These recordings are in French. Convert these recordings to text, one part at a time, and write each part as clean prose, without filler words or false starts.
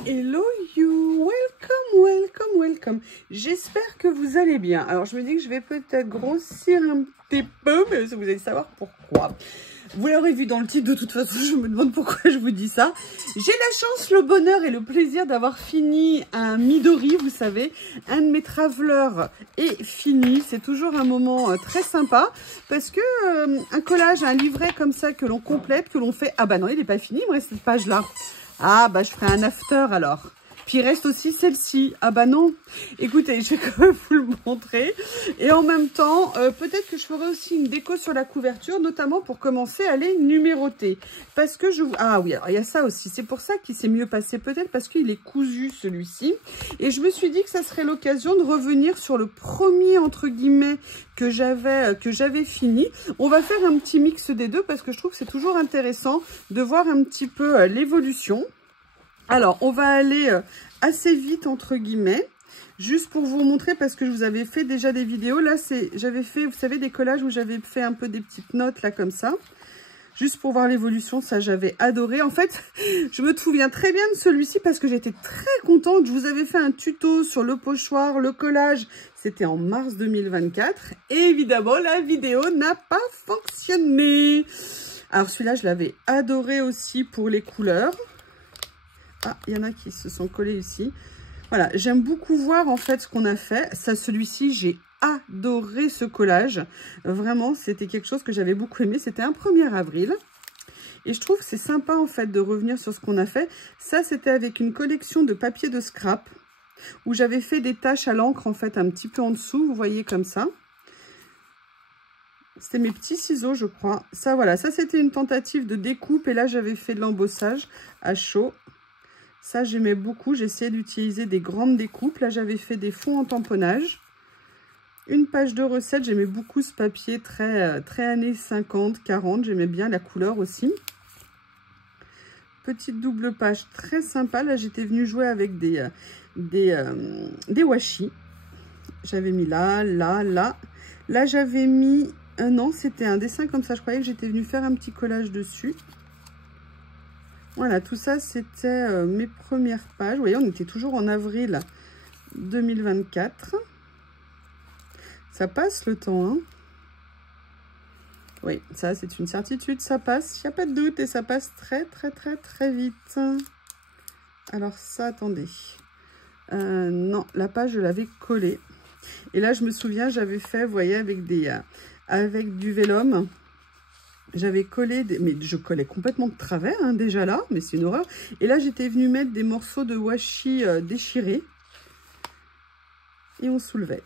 Hello you, welcome. J'espère que vous allez bien. Alors je me dis que je vais peut-être grossir un petit peu, mais vous allez savoir pourquoi. Vous l'aurez vu dans le titre, de toute façon je me demande pourquoi je vous dis ça. J'ai la chance, le bonheur et le plaisir d'avoir fini un Midori, vous savez, un de mes travelers est fini. C'est toujours un moment très sympa parce que un collage, un livret comme ça que l'on complète, que l'on fait. Ah bah non, il n'est pas fini, il me reste cette page là. Ah, bah, je ferai un after, alors. Puis, il reste aussi celle-ci. Ah, bah, non. Écoutez, je vais quand même vous le montrer. Et en même temps, peut-être que je ferai aussi une déco sur la couverture, notamment pour commencer à les numéroter. Parce que je... Ah oui, alors, il y a ça aussi. C'est pour ça qu'il s'est mieux passé, peut-être, parce qu'il est cousu, celui-ci. Et je me suis dit que ça serait l'occasion de revenir sur le premier, entre guillemets, que j'avais fini. On va faire un petit mix des deux parce que je trouve que c'est toujours intéressant de voir un petit peu l'évolution. Alors, on va aller assez vite, entre guillemets, juste pour vous montrer, parce que je vous avais fait déjà des vidéos. Là, j'avais fait, vous savez, des collages où j'avais fait un peu des petites notes, là, comme ça. Juste pour voir l'évolution, ça, j'avais adoré. En fait, je me souviens très bien de celui-ci parce que j'étais très contente. Je vous avais fait un tuto sur le pochoir, le collage. C'était en mars 2024. Et évidemment, la vidéo n'a pas fonctionné. Alors, celui-là, je l'avais adoré aussi pour les couleurs. Ah, il y en a qui se sont collés ici. Voilà, j'aime beaucoup voir en fait ce qu'on a fait. Ça, celui-ci, j'ai adoré ce collage. Vraiment, c'était quelque chose que j'avais beaucoup aimé. C'était un 1er avril. Et je trouve que c'est sympa en fait de revenir sur ce qu'on a fait. Ça, c'était avec une collection de papier de scrap où j'avais fait des taches à l'encre en fait un petit peu en dessous. Vous voyez comme ça. C'était mes petits ciseaux, je crois. Ça, voilà, ça c'était une tentative de découpe. Et là, j'avais fait de l'embossage à chaud. Ça, j'aimais beaucoup. J'essayais d'utiliser des grandes découpes. Là, j'avais fait des fonds en tamponnage. Une page de recettes. J'aimais beaucoup ce papier très années 50, 40. J'aimais bien la couleur aussi. Petite double page très sympa. Là, j'étais venue jouer avec des washi. J'avais mis là. Là, j'avais mis... non, c'était un dessin comme ça. Je croyais que j'étais venue faire un petit collage dessus. Voilà, tout ça, c'était mes premières pages. Vous voyez, on était toujours en avril 2024. Ça passe le temps, hein. Oui, ça, c'est une certitude, ça passe. Il n'y a pas de doute et ça passe très vite. Alors ça, attendez. Non, la page, je l'avais collée. Et là, je me souviens, j'avais fait, vous voyez, avec du vélum. J'avais collé, mais je collais complètement de travers, hein, déjà là, mais c'est une horreur. Et là, j'étais venue mettre des morceaux de washi déchirés. Et on soulevait.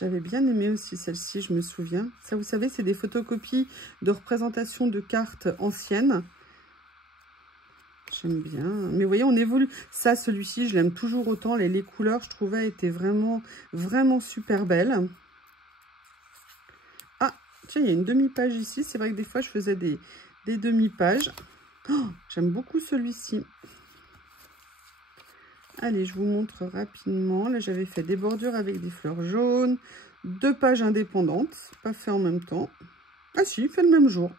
J'avais bien aimé aussi celle-ci, je me souviens. Ça, vous savez, c'est des photocopies de représentation de cartes anciennes. J'aime bien. Mais vous voyez, on évolue. Ça, celui-ci, je l'aime toujours autant. Les couleurs, je trouvais, étaient vraiment super belles. Tiens, il y a une demi-page ici. C'est vrai que des fois, je faisais des demi-pages. Oh, j'aime beaucoup celui-ci. Allez, je vous montre rapidement. Là, j'avais fait des bordures avec des fleurs jaunes. 2 pages indépendantes. Pas fait en même temps. Ah si, fait le même jour.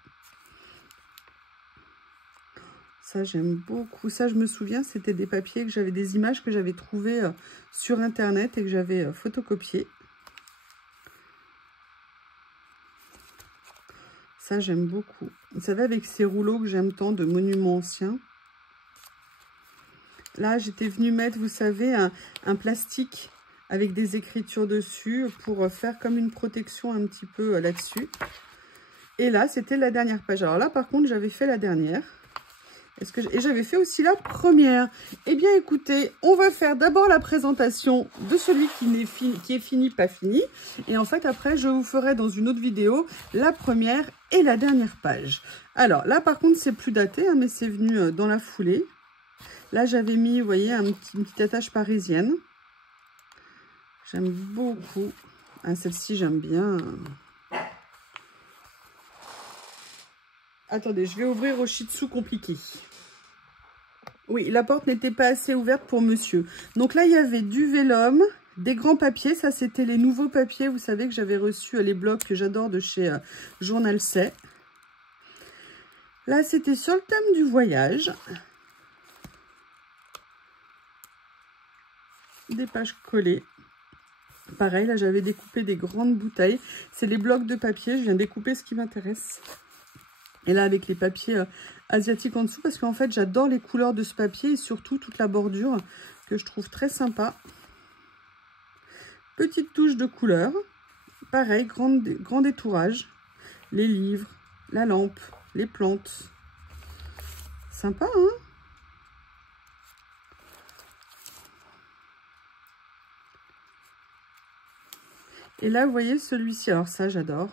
Ça, j'aime beaucoup. Ça, je me souviens, c'était des papiers que j'avais, des images que j'avais trouvées sur Internet et que j'avais photocopiées. Ça, j'aime beaucoup. Vous savez, avec ces rouleaux que j'aime tant de monuments anciens. Là, j'étais venue mettre, vous savez, un plastique avec des écritures dessus pour faire comme une protection un petit peu là-dessus. Et là, c'était la dernière page. Alors là, par contre, j'avais fait la dernière. Et j'avais fait aussi la première. Eh bien, écoutez, on va faire d'abord la présentation de celui qui est fini, pas fini. Et en fait, après, je vous ferai dans une autre vidéo la première et la dernière page. Alors, là, par contre, c'est plus daté, hein, mais c'est venu dans la foulée. Là, j'avais mis, vous voyez, une petite attache parisienne. J'aime beaucoup. Ah, celle-ci, j'aime bien. Attendez, je vais ouvrir au Shih Tzu compliqué. Oui, la porte n'était pas assez ouverte pour monsieur. Donc là, il y avait du vélum, des grands papiers. Ça, c'était les nouveaux papiers. Vous savez que j'avais reçu les blocs que j'adore de chez Journal C. Là, c'était sur le thème du voyage. Des pages collées. Pareil, là, j'avais découpé des grandes bouteilles. C'est les blocs de papier. Je viens découper ce qui m'intéresse. Et là, avec les papiers asiatiques en dessous, parce qu'en fait, j'adore les couleurs de ce papier et surtout toute la bordure que je trouve très sympa. Petite touche de couleur. Pareil, grand détourage. Les livres, la lampe, les plantes. Sympa, hein? Et là, vous voyez celui-ci. Alors ça, j'adore.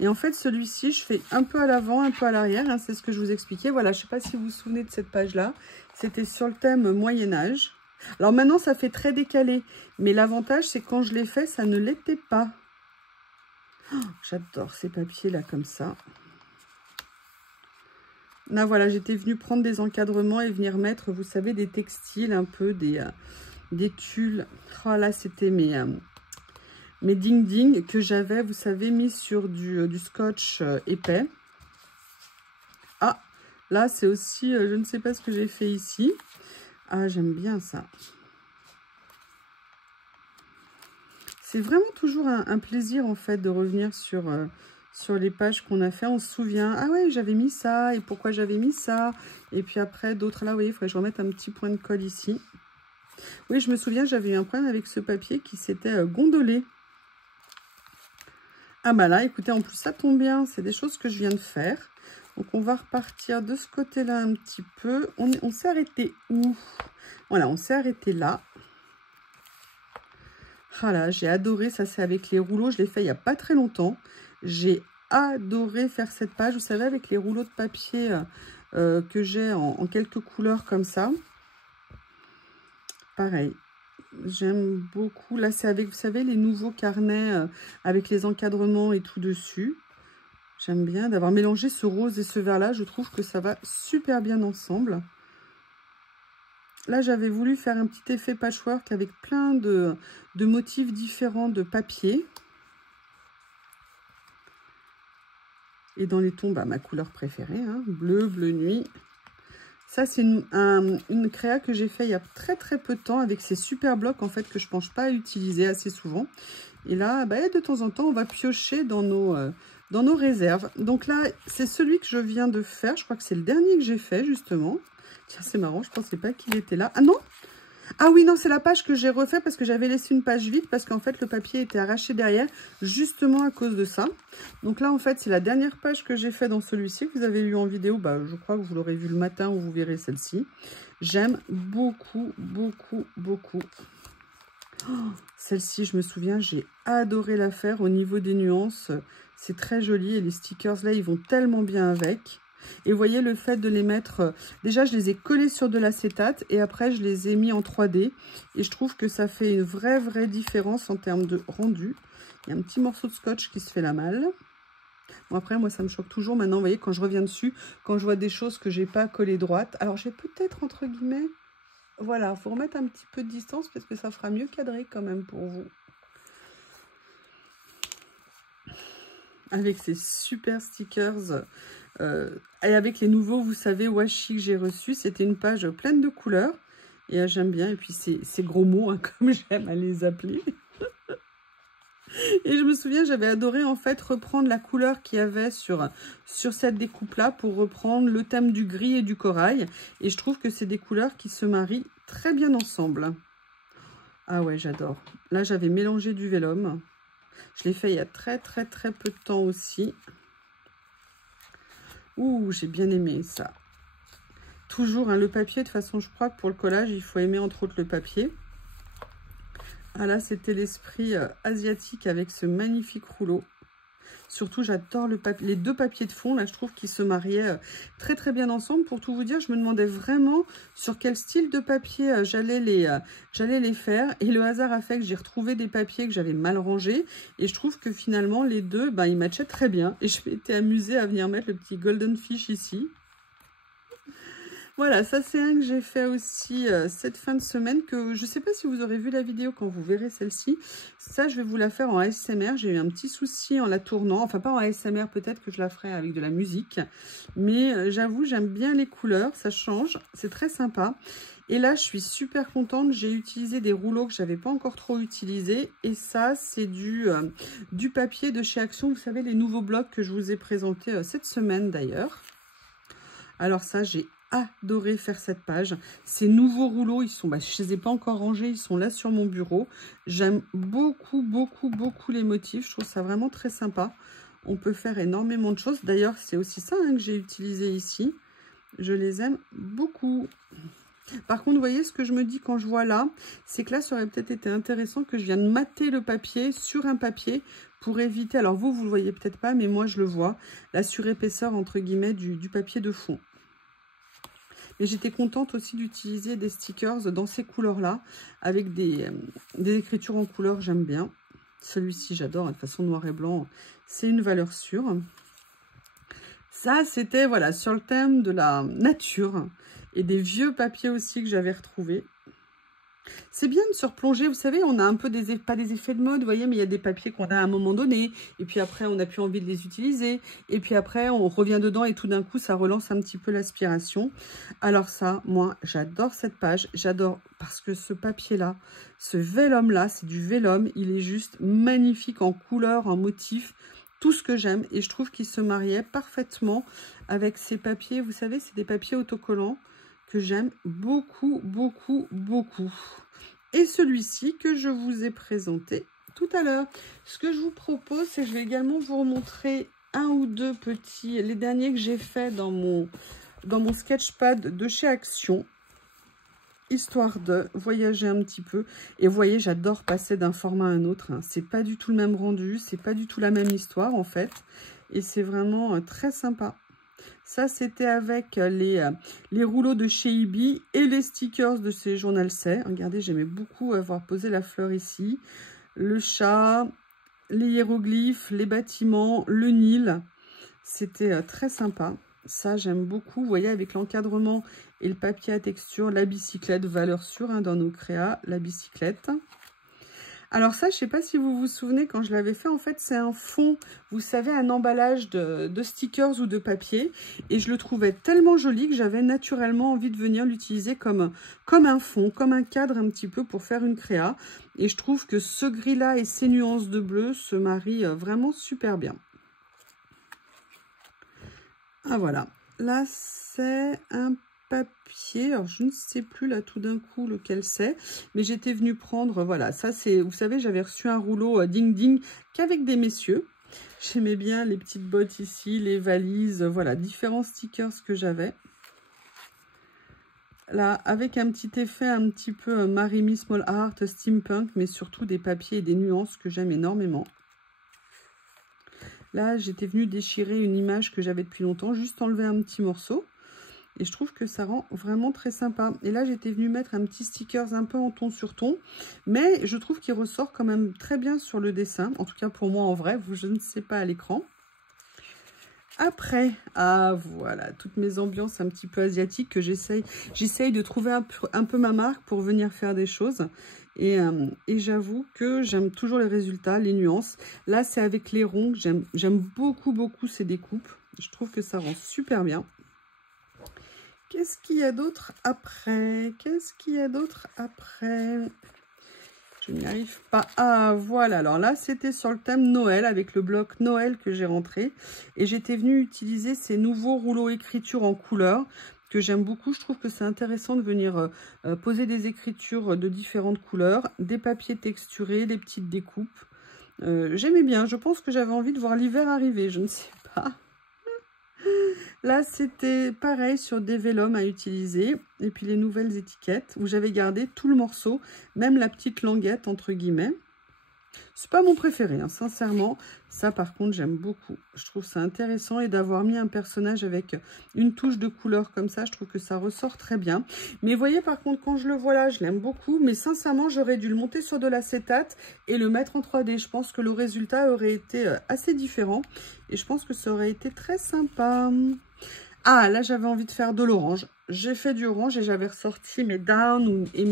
Et en fait, celui-ci, je fais un peu à l'avant, un peu à l'arrière. Hein, c'est ce que je vous expliquais. Voilà, je ne sais pas si vous vous souvenez de cette page-là. C'était sur le thème Moyen-Âge. Alors maintenant, ça fait très décalé. Mais l'avantage, c'est que quand je l'ai fait, ça ne l'était pas. Oh, j'adore ces papiers-là comme ça. Là, voilà, j'étais venue prendre des encadrements et venir mettre, vous savez, des textiles, un peu des tulles. Oh là, c'était mes ding-ding que j'avais, vous savez, mis sur du scotch épais. Ah, là, c'est aussi, je ne sais pas ce que j'ai fait ici. Ah, j'aime bien ça. C'est vraiment toujours un plaisir, en fait, de revenir sur les pages qu'on a fait. On se souvient, ah ouais, j'avais mis ça, et pourquoi j'avais mis ça. Et puis après, d'autres là, vous voyez, il faudrait que je remette un petit point de colle ici. Oui, je me souviens, j'avais eu un problème avec ce papier qui s'était gondolé. Ah bah là, écoutez, en plus, ça tombe bien. C'est des choses que je viens de faire. Donc, on va repartir de ce côté-là un petit peu. On s'est arrêté où? Voilà, on s'est arrêté là. Voilà, j'ai adoré. Ça, c'est avec les rouleaux. Je l'ai fait il n'y a pas très longtemps. J'ai adoré faire cette page. Vous savez, avec les rouleaux de papier que j'ai en quelques couleurs comme ça. Pareil. J'aime beaucoup. Là, c'est avec, vous savez, les nouveaux carnets avec les encadrements et tout dessus. J'aime bien d'avoir mélangé ce rose et ce vert-là. Je trouve que ça va super bien ensemble. Là, j'avais voulu faire un petit effet patchwork avec plein de motifs différents de papier. Et dans les tons, bah, ma couleur préférée, hein, bleu, bleu nuit. Ça, c'est une créa que j'ai fait il y a très très peu de temps avec ces super blocs en fait que je ne pense pas à utiliser assez souvent. Et là, bah, de temps en temps, on va piocher dans nos réserves. Donc là, c'est celui que je viens de faire. Je crois que c'est le dernier que j'ai fait justement. Tiens, c'est marrant, je ne pensais pas qu'il était là. Ah non! Ah oui, non, c'est la page que j'ai refait parce que j'avais laissé une page vide parce qu'en fait, le papier était arraché derrière, justement à cause de ça. Donc là, en fait, c'est la dernière page que j'ai fait dans celui-ci, que vous avez eu en vidéo. Bah, je crois que vous l'aurez vu le matin où vous verrez celle-ci. J'aime beaucoup, beaucoup, beaucoup. Oh, celle-ci, je me souviens, j'ai adoré la faire au niveau des nuances. C'est très joli et les stickers, là, ils vont tellement bien avec. Et vous voyez, le fait de les mettre... déjà, je les ai collés sur de l'acétate et après, je les ai mis en 3D. Et je trouve que ça fait une vraie différence en termes de rendu. Il y a un petit morceau de scotch qui se fait la malle. Bon, après, moi, ça me choque toujours maintenant. Vous voyez, quand je reviens dessus, quand je vois des choses que j'ai pas collées droite. Alors, j'ai peut-être, entre guillemets... voilà, il faut remettre un petit peu de distance parce que ça fera mieux cadrer quand même pour vous. Avec ces super stickers... et avec les nouveaux, vous savez, washi que j'ai reçus, c'était une page pleine de couleurs. Et j'aime bien. Et puis, ces gros mots, hein, comme j'aime à les appeler. Et je me souviens, j'avais adoré, en fait, reprendre la couleur qu'il y avait sur cette découpe-là pour reprendre le thème du gris et du corail. Et je trouve que c'est des couleurs qui se marient très bien ensemble. Ah ouais, j'adore. Là, j'avais mélangé du vélum. Je l'ai fait il y a très peu de temps aussi. Ouh, j'ai bien aimé ça. Toujours, hein, le papier, de toute façon, je crois que pour le collage, il faut aimer entre autres le papier. Ah là, c'était l'esprit asiatique avec ce magnifique rouleau. Surtout, j'adore les deux papiers de fond. Là, je trouve qu'ils se mariaient très bien ensemble. Pour tout vous dire, je me demandais vraiment sur quel style de papier j'allais les faire. Et le hasard a fait que j'ai retrouvé des papiers que j'avais mal rangés. Et je trouve que finalement, les deux, ben, ils matchaient très bien. Et je m'étais amusée à venir mettre le petit golden fish ici. Voilà, ça c'est un que j'ai fait aussi cette fin de semaine, que je ne sais pas si vous aurez vu la vidéo quand vous verrez celle-ci. Ça, je vais vous la faire en ASMR. J'ai eu un petit souci en la tournant. Enfin, pas en ASMR, peut-être que je la ferai avec de la musique. Mais j'avoue, j'aime bien les couleurs, ça change. C'est très sympa. Et là, je suis super contente. J'ai utilisé des rouleaux que je n'avais pas encore trop utilisés. Et ça, c'est du papier de chez Action. Vous savez, les nouveaux blocs que je vous ai présentés cette semaine d'ailleurs. Alors ça, j'ai adoré faire cette page. Ces nouveaux rouleaux, ils sont, je ne les ai pas encore rangés, ils sont là sur mon bureau. J'aime beaucoup, beaucoup, beaucoup les motifs. Je trouve ça vraiment très sympa. On peut faire énormément de choses. D'ailleurs, c'est aussi ça que j'ai utilisé ici. Je les aime beaucoup. Par contre, vous voyez, ce que je me dis quand je vois là, c'est que là, ça aurait peut-être été intéressant que je vienne mater le papier sur un papier pour éviter, alors vous le voyez peut-être pas, mais moi je le vois, la surépaisseur entre guillemets du papier de fond. Et j'étais contente aussi d'utiliser des stickers dans ces couleurs-là, avec des écritures en couleur, j'aime bien. Celui-ci, j'adore, de toute façon noir et blanc, c'est une valeur sûre. Ça, c'était voilà sur le thème de la nature et des vieux papiers aussi que j'avais retrouvés. C'est bien de se replonger, vous savez, on a un peu pas des effets de mode, vous voyez, mais il y a des papiers qu'on a à un moment donné, et puis après on n'a plus envie de les utiliser, et puis après on revient dedans et tout d'un coup ça relance un petit peu l'aspiration. Alors ça, moi j'adore cette page, j'adore parce que ce papier-là, ce vélum-là, c'est du vélum, il est juste magnifique en couleur, en motif, tout ce que j'aime, et je trouve qu'il se mariait parfaitement avec ces papiers, vous savez, c'est des papiers autocollants, que j'aime beaucoup, beaucoup, beaucoup. Et celui-ci que je vous ai présenté tout à l'heure. Ce que je vous propose, c'est que je vais également vous remontrer un ou deux petits, les derniers que j'ai fait dans mon sketchpad de chez Action, histoire de voyager un petit peu. Et vous voyez, j'adore passer d'un format à un autre. Hein. C'est pas du tout le même rendu, c'est pas du tout la même histoire en fait. Et c'est vraiment très sympa. Ça, c'était avec les rouleaux de chez Ibi et les stickers de chez Journal C. Regardez, j'aimais beaucoup avoir posé la fleur ici. Le chat, les hiéroglyphes, les bâtiments, le Nil. C'était très sympa. Ça, j'aime beaucoup. Vous voyez, avec l'encadrement et le papier à texture, la bicyclette, valeur sûre hein, dans nos créas, la bicyclette. Alors ça, je ne sais pas si vous vous souvenez, quand je l'avais fait, en fait, c'est un fond, vous savez, un emballage de stickers ou de papier. Et je le trouvais tellement joli que j'avais naturellement envie de venir l'utiliser comme un fond, comme un cadre un petit peu pour faire une créa. Et je trouve que ce gris-là et ces nuances de bleu se marient vraiment super bien. Ah voilà, là c'est un papier, alors je ne sais plus là tout d'un coup lequel c'est, mais j'étais venue prendre, voilà, ça c'est, vous savez, j'avais reçu un rouleau ding ding qu'avec des messieurs. J'aimais bien les petites bottes ici, les valises, voilà, différents stickers que j'avais. Là, avec un petit effet un petit peu Marimi Small Art, steampunk, mais surtout des papiers et des nuances que j'aime énormément. Là, j'étais venue déchirer une image que j'avais depuis longtemps, juste enlever un petit morceau. Et je trouve que ça rend vraiment très sympa. Et là, j'étais venue mettre un petit sticker un peu en ton sur ton. Mais je trouve qu'il ressort quand même très bien sur le dessin. En tout cas, pour moi, en vrai, je ne sais pas à l'écran. Après, ah voilà, toutes mes ambiances un petit peu asiatiques que j'essaye de trouver un peu ma marque pour venir faire des choses. Et j'avoue que j'aime toujours les résultats, les nuances. Là, c'est avec les ronds. J'aime beaucoup, beaucoup ces découpes. Je trouve que ça rend super bien. Qu'est-ce qu'il y a d'autre après? Qu'est-ce qu'il y a d'autre après? Je n'y arrive pas. Ah, voilà. Alors là, c'était sur le thème Noël, avec le bloc Noël que j'ai rentré. Et j'étais venue utiliser ces nouveaux rouleaux écriture en couleur que j'aime beaucoup. Je trouve que c'est intéressant de venir poser des écritures de différentes couleurs, des papiers texturés, des petites découpes. J'aimais bien. Je pense que j'avais envie de voir l'hiver arriver. Je ne sais pas. Là, c'était pareil sur des vélums à utiliser. Et puis les nouvelles étiquettes où j'avais gardé tout le morceau, même la petite languette entre guillemets. C'est pas mon préféré, hein, sincèrement. Ça, par contre, j'aime beaucoup. Je trouve ça intéressant. Et d'avoir mis un personnage avec une touche de couleur comme ça, je trouve que ça ressort très bien. Mais vous voyez, par contre, quand je le vois là, je l'aime beaucoup. Mais sincèrement, j'aurais dû le monter sur de l'acétate et le mettre en 3D. Je pense que le résultat aurait été assez différent. Et je pense que ça aurait été très sympa. Ah, là, j'avais envie de faire de l'orange. j'ai fait du orange et j'avais ressorti mes downs et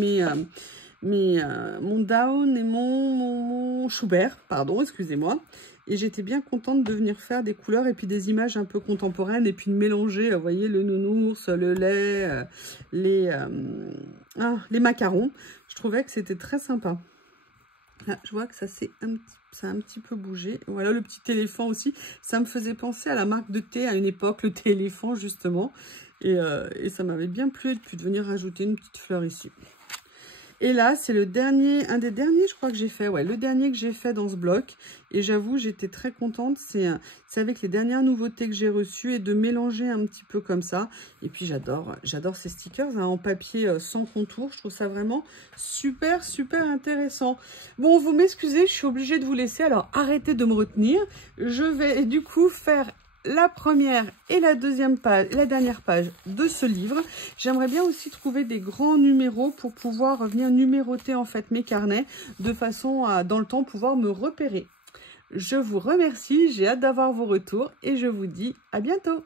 mon down et mon Schubert, pardon, excusez-moi. Et j'étais bien contente de venir faire des couleurs et puis des images un peu contemporaines et puis de mélanger, vous voyez, le nounours, le lait, les macarons. Je trouvais que c'était très sympa. Ah, je vois que ça a un petit peu bougé. Voilà le petit éléphant aussi. Ça me faisait penser à la marque de thé à une époque, le thé éléphant justement. Et ça m'avait bien plu de venir rajouter une petite fleur ici. Et là, c'est un des derniers, je crois que j'ai fait. Ouais, le dernier que j'ai fait dans ce bloc. Et j'avoue, j'étais très contente. C'est avec les dernières nouveautés que j'ai reçues et de mélanger un petit peu comme ça. Et puis, j'adore ces stickers en papier sans contour. Je trouve ça vraiment super, super intéressant. Bon, vous m'excusez, je suis obligée de vous laisser. Alors, arrêtez de me retenir. Je vais du coup faire la première et la dernière page de ce livre. J'aimerais bien aussi trouver des grands numéros pour pouvoir venir numéroter en fait mes carnets de façon à dans le temps pouvoir me repérer. Je vous remercie, j'ai hâte d'avoir vos retours et je vous dis à bientôt.